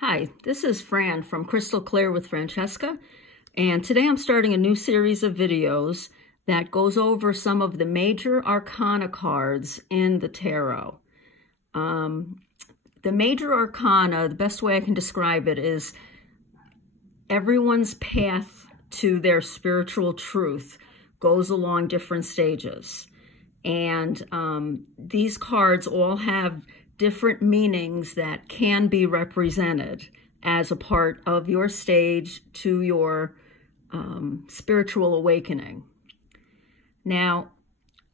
Hi, this is Fran from Crystal Clear with Francesca, and today I'm starting a new series of videos that goes over some of the major arcana cards in the tarot. The major arcana, the best way I can describe it is everyone's path to their spiritual truth goes along different stages. And these cards all have different meanings that can be represented as a part of your stage to your spiritual awakening. Now,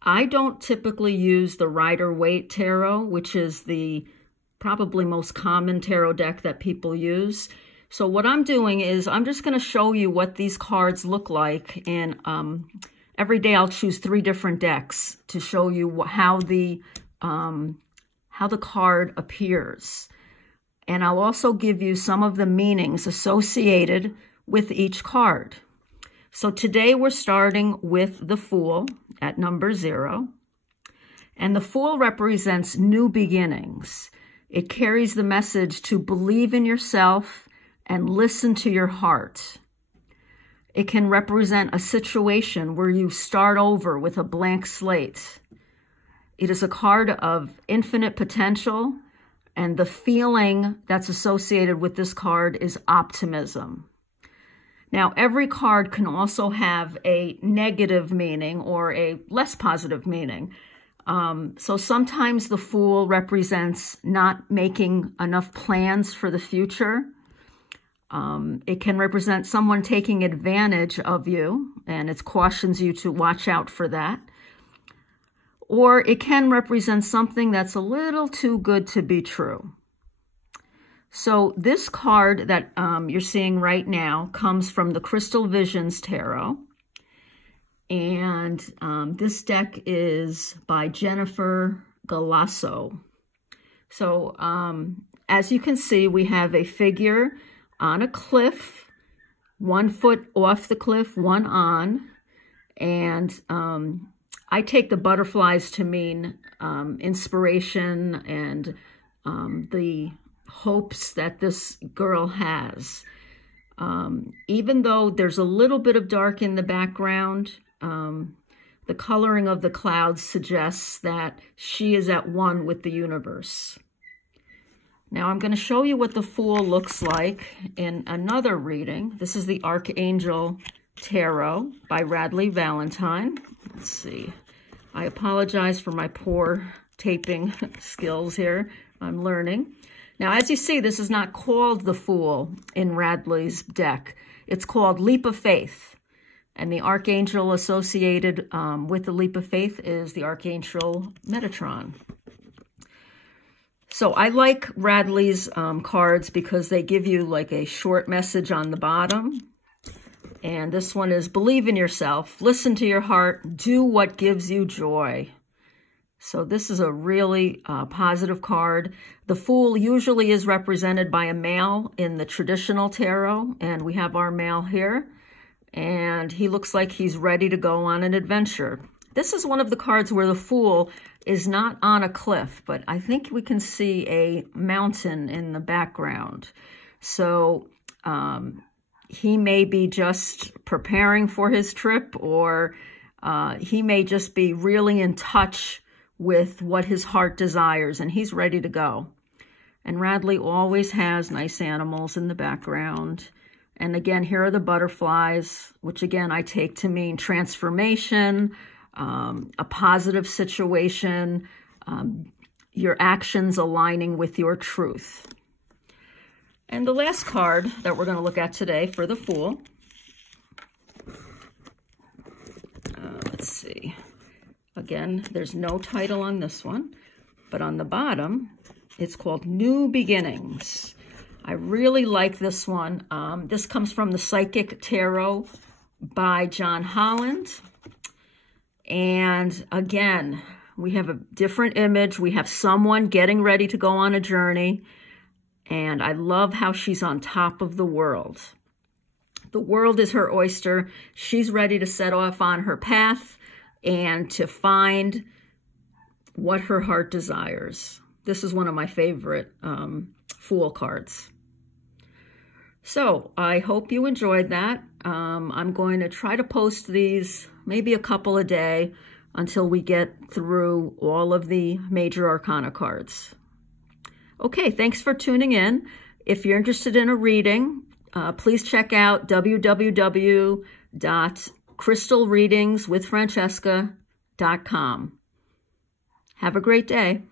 I don't typically use the Rider-Waite Tarot, which is the probably most common tarot deck that people use. So what I'm doing is I'm just going to show you what these cards look like, and every day I'll choose 3 different decks to show you how the card appears. And I'll also give you some of the meanings associated with each card. So today we're starting with the Fool at number 0. And the Fool represents new beginnings. It carries the message to believe in yourself and listen to your heart. It can represent a situation where you start over with a blank slate. It is a card of infinite potential, and the feeling that's associated with this card is optimism. Now, every card can also have a negative meaning or a less positive meaning. So sometimes the Fool represents not making enough plans for the future. It can represent someone taking advantage of you, and it cautions you to watch out for that. Or it can represent something that's a little too good to be true. So this card that you're seeing right now comes from the Crystal Visions Tarot. And this deck is by Jennifer Galasso. So as you can see, we have a figure on a cliff, 1 foot off the cliff, 1 on. And I take the butterflies to mean inspiration and the hopes that this girl has. Even though there's a little bit of dark in the background, the coloring of the clouds suggests that she is at one with the universe. Now I'm going to show you what the Fool looks like in another reading. This is the Archangel Tarot by Radleigh Valentine. Let's see. I apologize for my poor taping skills here. I'm learning. Now, as you see, this is not called the Fool in Radleigh's deck. It's called Leap of Faith. And the Archangel associated with the Leap of Faith is the Archangel Metatron. So I like Radleigh's cards because they give you like a short message on the bottom. And this one is believe in yourself, listen to your heart, do what gives you joy. So this is a really positive card. The Fool usually is represented by a male in the traditional tarot, and we have our male here. And he looks like he's ready to go on an adventure. This is one of the cards where the Fool is not on a cliff, but I think we can see a mountain in the background. So he may be just preparing for his trip, or he may just be really in touch with what his heart desires, and he's ready to go. And Radleigh always has nice animals in the background. And again, here are the butterflies, which again I take to mean transformation, a positive situation, your actions aligning with your truth. And the last card that we're going to look at today for the Fool, let's see. Again, there's no title on this one, but on the bottom, it's called New Beginnings. I really like this one. This comes from the Psychic Tarot by John Holland. And again, we have a different image. We have someone getting ready to go on a journey. And I love how she's on top of the world. The world is her oyster. She's ready to set off on her path and to find what her heart desires. This is one of my favorite Fool cards. So I hope you enjoyed that. I'm going to try to post these maybe a couple a day until we get through all of the major arcana cards. Okay, thanks for tuning in. If you're interested in a reading, please check out www.crystalreadingswithfrancesca.com. Have a great day.